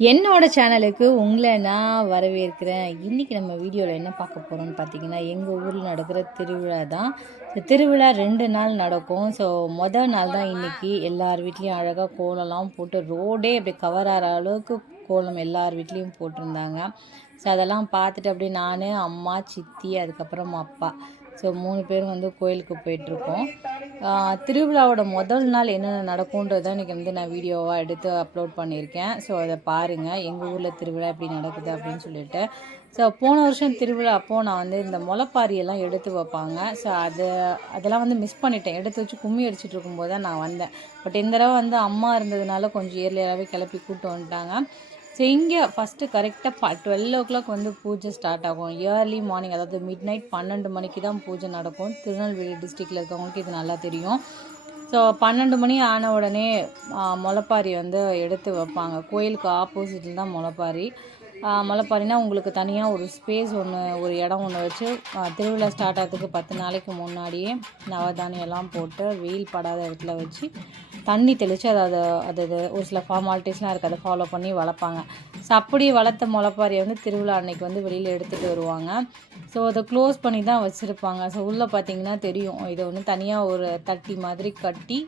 என்னோட சேனலுக்கு உங்களை நான் வரவேற்கிறேன். இன்றைக்கி நம்ம வீடியோவில் என்ன பார்க்க போகிறோம்னு பார்த்தீங்கன்னா, எங்கள் ஊரில் நடக்கிற திருவிழா தான். இந்த திருவிழா 2 நாள் நடக்கும். ஸோ மொதல் நாள் தான் இன்றைக்கி. எல்லார் வீட்லேயும் அழகாக கோலம்லாம் போட்டு ரோடே அப்படி கவர் ஆகிற அளவுக்கு கோலம் எல்லார் வீட்லேயும் போட்டிருந்தாங்க. ஸோ அதெல்லாம் பார்த்துட்டு அப்படியே நான், அம்மா, சித்தி, அதுக்கப்புறம் அப்பா, ஸோ 3 பேரும் வந்து கோயிலுக்கு போயிட்டுருக்கோம். திருவிழாவோட முதல் நாள் என்னென்ன நடக்கும்ன்றத இன்றைக்கி வந்து நான் வீடியோவாக எடுத்து அப்லோட் பண்ணியிருக்கேன். ஸோ அதை பாருங்கள், எங்கள் ஊரில் திருவிழா எப்படி நடக்குது அப்படின்னு சொல்லிட்டு. ஸோ போன வருஷம் திருவிழா அப்போது நான் வந்து இந்த முளைப்பாரியெல்லாம் எடுத்து வைப்பாங்க. ஸோ அதெல்லாம் வந்து மிஸ் பண்ணிட்டேன். எடுத்து வச்சு கும்மி அடிச்சுட்டு இருக்கும்போது தான் நான் வந்தேன். பட் இந்த தடவை வந்து அம்மா இருந்ததுனால கொஞ்சம் ஏர்லியராகவே கிளப்பி கூப்பிட்டு வந்துட்டாங்க. ஸோ இங்கே ஃபஸ்ட்டு கரெக்டாக 12 வந்து பூஜை ஸ்டார்ட் ஆகும். இயர்லி மார்னிங், அதாவது மிட் நைட் 12 மணிக்கு தான் பூஜை நடக்கும். திருநெல்வேலி டிஸ்ட்ரிக்டில் இருக்கவங்களுக்கு இது நல்லா தெரியும். ஸோ 12 மணி ஆன உடனே முளைப்பாரி வந்து எடுத்து வைப்பாங்க. கோயிலுக்கு ஆப்போசிட்டில் தான் முளைப்பாரி. முளைப்பாரினா உங்களுக்கு தனியாக ஒரு ஸ்பேஸ் ஒன்று, ஒரு இடம் ஒன்று வச்சு திருவிழா ஸ்டார்ட் ஆகிறதுக்கு 10 நாளைக்கு முன்னாடியே நவதானியம் எல்லாம் போட்டு வெயில் படாத இடத்துல வச்சு தண்ணி தெளித்து அது ஒரு சில ஃபார்மாலிட்டிஸ்லாம் இருக்குது, அதை ஃபாலோ பண்ணி வளர்ப்பாங்க. ஸோ அப்படி வளர்த்த முளைப்பாரியை வந்து திருவிழா அன்னைக்கு வந்து வெளியில் எடுத்துகிட்டு வருவாங்க. ஸோ அதை க்ளோஸ் பண்ணி தான் வச்சுருப்பாங்க. ஸோ உள்ளே பார்த்தீங்கன்னா தெரியும், இதை வந்து தனியாக ஒரு தட்டி மாதிரி கட்டி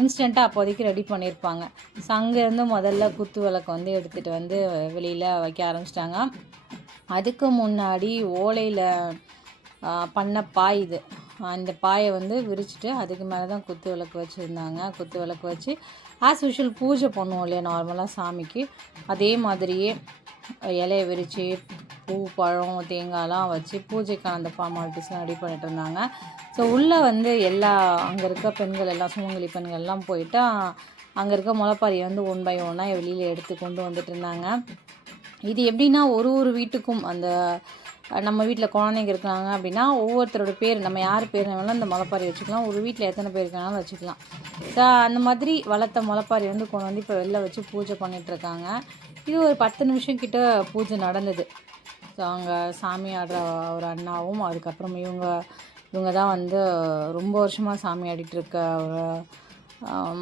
இன்ஸ்டண்ட்டாக அப்போதைக்கு ரெடி பண்ணியிருப்பாங்க. ஸோ அங்கேருந்து முதல்ல குத்து விளக்கு வந்து எடுத்துகிட்டு வந்து வெளியில் வைக்க ஆரம்பிச்சிட்டாங்க. அதுக்கு முன்னாடி ஓலையில் பண்ண பாய் இது, அந்த பாயை வந்து விரிச்சிட்டு அதுக்கு மேலே தான் குத்து விளக்கு வச்சுருந்தாங்க. குத்து விளக்கு வச்சு ஆஸ் யூஷுவல் பூஜை பண்ணுவோம் இல்லையா நார்மலாக சாமிக்கு, அதே மாதிரியே இலையை விரித்து பூ, பழம், தேங்காய்லாம் வச்சு பூஜைக்கான அந்த ஃபார்மாலிட்டிஸ்லாம் ரெடி பண்ணிட்டு இருந்தாங்க. ஸோ உள்ளே வந்து அங்கே இருக்க பெண்கள் எல்லாம், சுமங்கலி பெண்கள்லாம் போயிட்டு அங்கே இருக்க முளைப்பாரியை வந்து 1 பை 1 வெளியில் எடுத்து கொண்டு வந்துட்டு இருந்தாங்க. இது எப்படின்னா ஒரு வீட்டுக்கும், அந்த நம்ம வீட்டில் குழந்தைங்க இருக்காங்க அப்படின்னா ஒவ்வொருத்தரோட பேர், நம்ம யார் பேர் வேணாலும் அந்த முளைப்பாரி வச்சுக்கலாம். ஒரு வீட்டில் எத்தனை பேர் இருக்காலும் வச்சுக்கலாம். ஸோ அந்த மாதிரி வளர்த்த முளைப்பாரி வந்து கொண்டு வந்து இப்போ வெளில வச்சு பூஜை பண்ணிகிட்ருக்காங்க. இது ஒரு 10 நிமிஷம் கிட்ட பூஜை நடந்தது. ஸோ அங்கே சாமி ஆடுற ஒரு அண்ணாவும், அதுக்கப்புறம் இவங்க தான் வந்து ரொம்ப வருஷமாக சாமி ஆடிட்டுருக்க ஒரு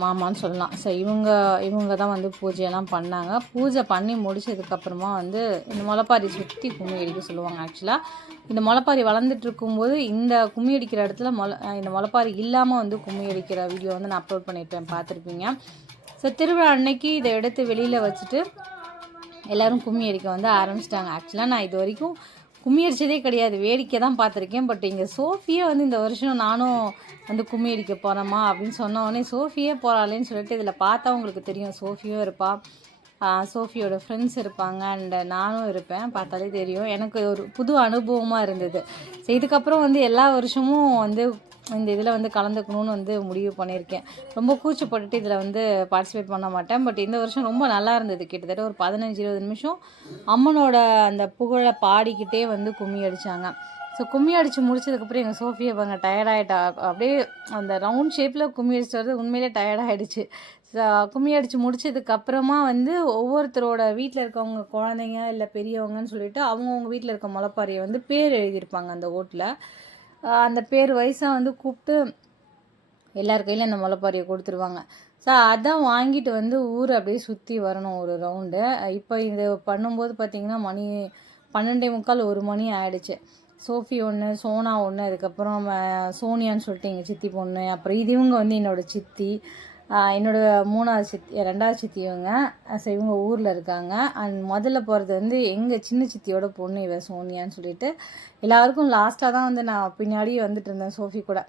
மாமான்னு சொல்லலாம். ஸோ இவங்க தான் வந்து பூஜையெல்லாம் பண்ணாங்க. பூஜை பண்ணி முடிச்சதுக்கப்புறமா வந்து இந்த முளைப்பாரி சுற்றி கும்மி அடிக்க சொல்லுவாங்க. ஆக்சுவலாக இந்த முளைப்பாரி வளர்ந்துட்டு இருக்கும்போது இந்த கும்மி அடிக்கிற இடத்துல இந்த முளைப்பாரி இல்லாமல் வந்து கும்மி அடிக்கிற வீடியோ வந்து நான் அப்லோட் பண்ணியிருப்பேன், பார்த்துருப்பீங்க. ஸோ திருவிழா அன்னைக்கு இதை எடுத்து வெளியில் வச்சுட்டு எல்லோரும் கும்மி அடிக்க வந்து ஆரம்பிச்சிட்டாங்க. ஆக்சுவலாக நான் இது வரைக்கும் கும்மி அடித்ததே கிடையாது, வேடிக்கை தான் பார்த்துருக்கேன். பட் இங்கே சோஃபியே வந்து இந்த வருஷம் நானும் வந்து கும்மி அடிக்க போகிறோமா அப்படின்னு சொன்னோடனே சோஃபியே போகிறாளேன்னு சொல்லிட்டு இதில் பார்த்தா உங்களுக்கு தெரியும், சோஃபியும் இருப்பாள், சோஃபியோட ஃப்ரெண்ட்ஸ் இருப்பாங்க, அண்ட் நானும் இருப்பேன். பார்த்தாலே தெரியும். எனக்கு ஒரு புது அனுபவமாக இருந்தது. ஸோ இதுக்கப்புறம் வந்து எல்லா வருஷமும் வந்து இந்த இதில் வந்து கலந்துக்கணும்னு வந்து முடிவு பண்ணியிருக்கேன். ரொம்ப கூச்சப்பட்டுட்டு இதில் வந்து பார்ட்டிசிபேட் பண்ண மாட்டேன். பட் இந்த வருஷம் ரொம்ப நல்லா இருந்தது. கிட்டத்தட்ட ஒரு 15-20 நிமிஷம் அம்மனோட அந்த புகழை பாடிக்கிட்டே வந்து கும்மி அடித்தாங்க. ஸோ கும்மி அடித்து முடிச்சதுக்கப்புறம் எங்கள் சோஃபியை அவங்க டயர்டாகிட்டா. அப்படியே அந்த ரவுண்ட் ஷேப்பில் கும்மி அடிச்சு வரது உண்மையிலே டயர்டாகிடுச்சு. ஸோ கும்மி அடித்து முடிச்சதுக்கப்புறமா வந்து ஒவ்வொருத்தரோட வீட்டில் இருக்கவங்க குழந்தைங்க இல்லை பெரியவங்கன்னு சொல்லிட்டு அவங்கவுங்க வீட்டில் இருக்க முளைப்பாரியை வந்து பேர் எழுதியிருப்பாங்க அந்த ஓட்டில். அந்த பேர் வயசாக வந்து கூப்பிட்டு எல்லார் கையிலும் அந்த முளைப்பாரியை கொடுத்துருவாங்க. ஸோ அதான் வாங்கிட்டு வந்து ஊர் அப்படியே சுற்றி வரணும் ஒரு ரவுண்டு. இப்போ இது பண்ணும்போது பார்த்திங்கன்னா மணி 12:45 1 மணி ஆகிடுச்சு. சோஃபி ஒன்று, சோனா ஒன்று, அதுக்கப்புறம் சோனியான்னு சொல்லிட்டு எங்கள் சித்தி பொண்ணு, அப்புறம் இவங்க வந்து என்னோடய சித்தி, என்னோடய 3வது சித்தி, 2வது சித்தி இவங்க. ஸோ இவங்க ஊரில் இருக்காங்க. அண்ட் முதல்ல போகிறது வந்து எங்கள் சின்ன சித்தியோட பொண்ணு இவ சோனியான்னு சொல்லிட்டு. எல்லாருக்கும் லாஸ்ட்டாக தான் வந்து நான் பின்னாடியே வந்துட்டு இருந்தேன் சோஃபி கூட.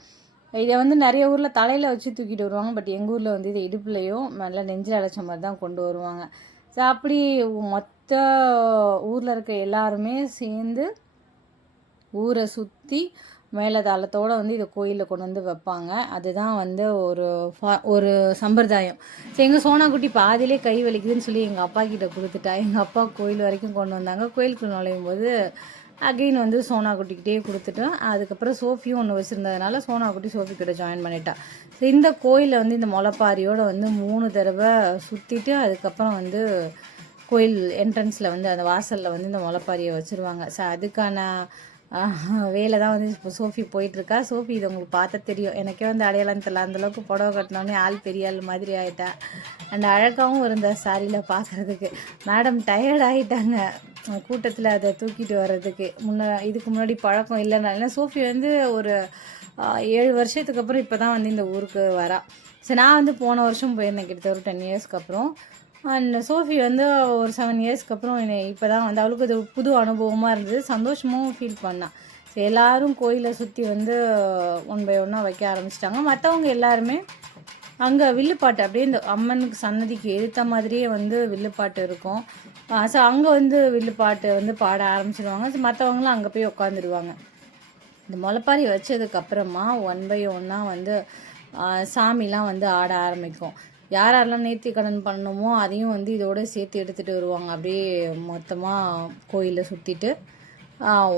இதை வந்து நிறைய ஊரில் தலையில் வச்சு தூக்கிட்டு வருவாங்க. பட் எங்கள் ஊரில் வந்து இதை இடுப்புலையும் நல்லா நெஞ்சில் அடைச்ச மாதிரி தான் கொண்டு வருவாங்க. ஸோ அப்படி மொத்த ஊரில் இருக்க எல்லாருமே சேர்ந்து ஊரை சுற்றி மேலதாளத்தோடு வந்து இதை கோயிலில் கொண்டு வந்து வைப்பாங்க. அதுதான் வந்து ஒரு சம்பிரதாயம். ஸோ எங்கள் சோனாக்குட்டி பாதியிலே கை வலிக்குதுன்னு சொல்லி எங்கள் அப்பா கிட்ட கொடுத்துட்டா. எங்கள் அப்பா கோயில் வரைக்கும் கொண்டு வந்தாங்க. கோயிலுக்கு நுழையும் போது அகெயின் வந்து சோனாக்குட்டிக்கிட்டே கொடுத்துட்டோம். அதுக்கப்புறம் சோஃபியும் ஒன்று வச்சுருந்ததுனால சோனாக்குட்டி சோஃபி கிட்ட ஜாயின் பண்ணிட்டா. ஸோ இந்த கோயிலில் வந்து இந்த முளைப்பாரியோடு வந்து 3 தடவை சுற்றிட்டு அதுக்கப்புறம் வந்து கோயில் என்ட்ரன்ஸில் வந்து அந்த வாசலில் வந்து இந்த முளைப்பாரியை வச்சுருவாங்க. ஸோ அதுக்கான வேலை தான் வந்து இப்போ சோஃபி போயிட்டுருக்கா. சோஃபி இது உங்களுக்கு பார்த்தா தெரியும், எனக்கே வந்து அடையாளம் தெரியல, அந்தளவுக்கு புடவை கட்டினோடனே ஆள் பெரிய ஆள் மாதிரி ஆகிட்டா. அண்ட் அழகாகவும் இருந்த சாரியில் பார்க்குறதுக்கு. மேடம் டயர்ட் ஆகிட்டாங்க கூட்டத்தில் அதை தூக்கிட்டு வர்றதுக்கு. இதுக்கு முன்னாடி பழக்கம் இல்லைனால சோஃபி வந்து ஒரு 7 வருஷத்துக்கு அப்புறம் இப்போ தான் வந்து இந்த ஊருக்கு வரா. சரி, நான் வந்து போன வருஷம் போயிருந்தேன் கிட்டத்தட்ட ஒரு 10 இயர்ஸ்க்கு அப்புறம். அண்ட் சோஃபி வந்து ஒரு 7 இயர்ஸ்க்கு அப்புறம் இப்போ தான் வந்து அவளுக்கு அது புது அனுபவமாக இருந்தது, சந்தோஷமும் ஃபீல் பண்ணான். ஸோ எல்லோரும் கோயிலை சுற்றி வந்து ஒன் பை ஒன்னாக வைக்க ஆரம்பிச்சிட்டாங்க. மற்றவங்க எல்லாருமே அங்கே வில்லுப்பாட்டு அப்படியே இந்த அம்மனுக்கு சன்னதிக்கு எதிர்த்த மாதிரியே வந்து வில்லுப்பாட்டு இருக்கும். ஸோ அங்கே வந்து வில்லுப்பாட்டு வந்து பாட ஆரம்பிச்சிடுவாங்க. ஸோ மற்றவங்களும் அங்கே போய் உட்காந்துருவாங்க. இந்த முளைப்பாரி வச்சதுக்கப்புறமா ஒன் பை ஒன்னாக வந்து சாமிலாம் வந்து ஆட ஆரம்பிக்கும். யாரெல்லாம் நேர்த்தி கடன் பண்ணணுமோ அதையும் வந்து இதோடு சேர்த்து எடுத்துகிட்டு வருவாங்க. அப்படியே மொத்தமாக கோயிலில் சுற்றிட்டு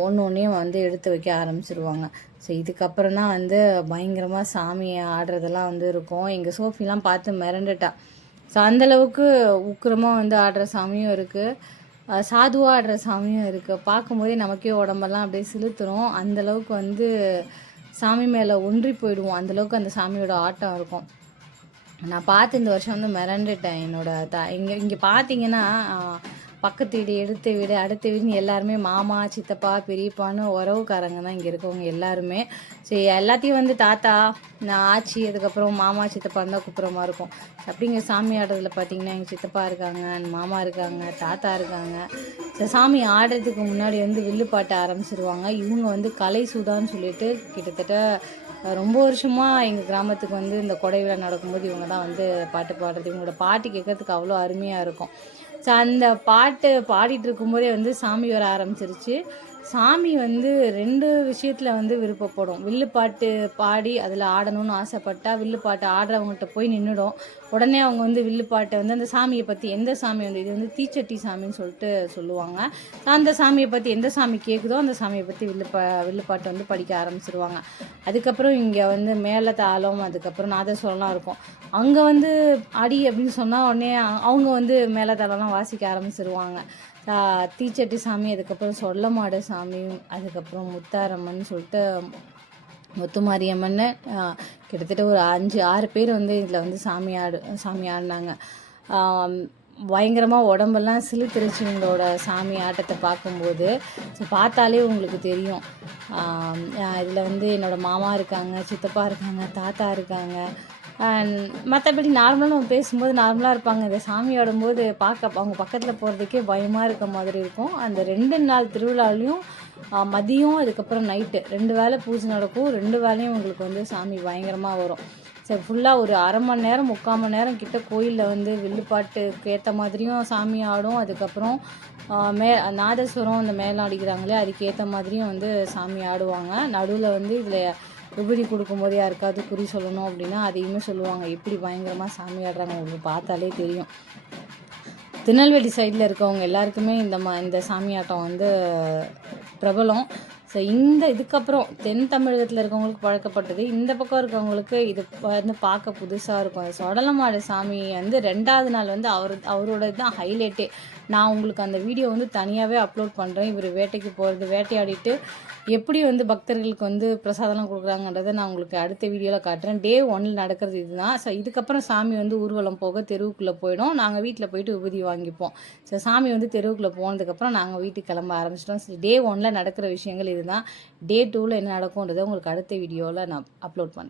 ஒன்று ஒன்றையும் வந்து எடுத்து வைக்க ஆரம்பிச்சிருவாங்க. ஸோ இதுக்கப்புறம் தான் வந்து பயங்கரமாக சாமியை ஆடுறதெல்லாம் வந்து இருக்கும். எங்கள் சோஃபிலாம் பார்த்து மிரண்டுட்டா. ஸோ அந்தளவுக்கு உக்கிரமாக வந்து ஆடுற சாமியும் இருக்குது, சாதுவாக ஆடுற சாமியும் இருக்குது. பார்க்கும்போதே நமக்கே உடம்பெல்லாம் அப்படியே சிலுத்துரும். அந்தளவுக்கு வந்து சாமி மேலே ஒன்றி போயிடுவோம். அந்தளவுக்கு அந்த சாமியோட ஆட்டம் இருக்கும். நான் பார்த்து இந்த வருஷம் வந்து மிரண்டுட்டேன். இங்கே பார்த்தீங்கன்னா பக்கத்து வீடு, எடுத்த வீடு, அடுத்த வீடுன்னு எல்லாருமே மாமா, சித்தப்பா, பெரியப்பான்னு உறவுக்காரங்க தான் இங்கே இருக்கவங்க எல்லாருமே. சரி, எல்லாத்தையும் வந்து தாத்தா, ஆச்சி, அதுக்கப்புறம் மாமா, சித்தப்பான்னு தான் கூப்பிட்ற மாதிரி இருக்கும். அப்படிங்க சாமி ஆடுறதுல பார்த்தீங்கன்னா எங்கள் சித்தப்பா இருக்காங்க, மாமா இருக்காங்க, தாத்தா இருக்காங்க. சாமி ஆடுறதுக்கு முன்னாடி வந்து வில்லுப்பாட்ட ஆரம்பிச்சிருவாங்க. இவங்க வந்து கலை சுதான்னு சொல்லிட்டு கிட்டத்தட்ட ரொம்ப வருஷமாக எங்கள் கிராமத்துக்கு வந்து இந்த கொடை விழா நடக்கும்போது இவங்க தான் வந்து பாட்டு பாடுறது. இவங்களோட பாட்டு கேட்கறதுக்கு அவ்வளோ அருமையாக இருக்கும். ஸோ அந்த பாட்டு பாடிட்டு இருக்கும்போதே வந்து சாமி வர ஆரம்பிச்சிருச்சு. சாமி வந்து 2 விஷயத்தில் வந்து விருப்பப்படும். வில்லுப்பாட்டு பாடி அதில் ஆடணும்னு ஆசைப்பட்டா வில்லுப்பாட்டு ஆடுறவங்கள்ட்ட போய் நின்றுடும். உடனே அவங்க வந்து வில்லுப்பாட்டை வந்து அந்த சாமியை பற்றி, எந்த சாமி வந்து இது வந்து தீச்சட்டி சாமின்னு சொல்லிட்டு சொல்லுவாங்க. அந்த சாமியை பற்றி எந்த சாமி கேட்குதோ அந்த சாமியை பற்றி வில்லுப்பாட்டை வந்து படிக்க ஆரம்பிச்சிருவாங்க. அதுக்கப்புறம் இங்கே வந்து மேலே தாளம், அதுக்கப்புறம் நாதஸ்வரம்லாம் இருக்கும். அங்கே வந்து அடி அப்படின்னு சொன்னால் உடனே அவங்க வந்து மேலே தாளம்லாம் வாசிக்க ஆரம்பிச்சிருவாங்க. தீச்சட்டி சாமி, அதுக்கப்புறம் சொல்ல மாடு சாமி, அதுக்கப்புறம் முத்தாரம்மன் சொல்லிட்டு முத்துமாரியம்மன், கிட்டத்தட்ட ஒரு 5-6 பேர் வந்து இதில் வந்து சாமி ஆடினாங்க. பயங்கரமாக உடம்பெல்லாம் சிலுத்திருச்சு இவங்களோட சாமி ஆட்டத்தை பார்க்கும்போது. ஸோ பார்த்தாலே உங்களுக்கு தெரியும். இதில் வந்து என்னோடய மாமா இருக்காங்க, சித்தப்பா இருக்காங்க, தாத்தா இருக்காங்க. மற்றபடி நார்மலாக நம்ம பேசும்போது நார்மலாக இருப்பாங்க. இந்த சாமி ஆடும்போது அவங்க பக்கத்தில் போகிறதுக்கே பயமாக இருக்க மாதிரி இருக்கும். அந்த 2 நாள் திருவிழாலையும் மதியம், அதுக்கப்புறம் நைட்டு 2 வேளை பூஜை நடக்கும். 2 வேளையும் உங்களுக்கு வந்து சாமி பயங்கரமாக வரும். சரி, ஃபுல்லாக ஒரு 1/2 மணி நேரம் 3/4 மணி நேரம் கிட்ட கோயிலில் வந்து வில்லுப்பாட்டுக்கு ஏற்ற மாதிரியும் சாமி ஆடும். அதுக்கப்புறம் நாதஸ்வரம் அந்த மேளம் அடிக்கிறாங்களே அதுக்கேற்ற மாதிரியும் வந்து சாமி ஆடுவாங்க. நடுவில் வந்து இதில் விபூதி கொடுக்கும்போது யாருக்காவது குறி சொல்லணும் அப்படின்னா அதையுமே சொல்லுவாங்க. எப்படி பயங்கரமாக சாமி ஆடுறாங்க உங்களுக்கு பார்த்தாலே தெரியும். திருநெல்வேலி சைடில் இருக்கவங்க எல்லாருக்குமே இந்த சாமி ஆட்டம் வந்து பிரபலம். ஸோ இதுக்கப்புறம் தென் தமிழகத்தில் இருக்கவங்களுக்கு பழக்கப்பட்டது. இந்த பக்கம் இருக்கவங்களுக்கு இது வந்து பார்க்க புதுசாக இருக்கும். சொடலமாடு சாமி வந்து 2வது நாள் வந்து அவரோட தான் ஹைலைட்டே. நான் உங்களுக்கு அந்த வீடியோ வந்து தனியாகவே அப்லோட் பண்ணுறேன். இவர் வேட்டைக்கு போகிறது, வேட்டையாடிட்டு எப்படி வந்து பக்தர்களுக்கு வந்து பிரசாதம்லாம் கொடுக்குறாங்கன்றதை நான் உங்களுக்கு அடுத்த வீடியோவில் காட்டுறேன். டே 1 நடக்கிறது இதுதான். ஸோ இதுக்கப்புறம் சாமி வந்து ஊர்வலம் போக தெருவுக்குள்ளே போயிடும். நாங்கள் வீட்டில் போயிட்டு விபூதி வாங்கிப்போம். ஸோ சாமி வந்து தெருவுக்குள்ளே போனதுக்கப்புறம் நாங்கள் வீட்டுக்கு கிளம்ப ஆரம்பிச்சிட்டோம். ஸோ டே 1 நடக்கிற விஷயங்கள் இதுதான். டே 2 என்ன நடக்கும்ன்றதை உங்களுக்கு அடுத்த வீடியோவில் நான் அப்லோட் பண்ணுறேன்.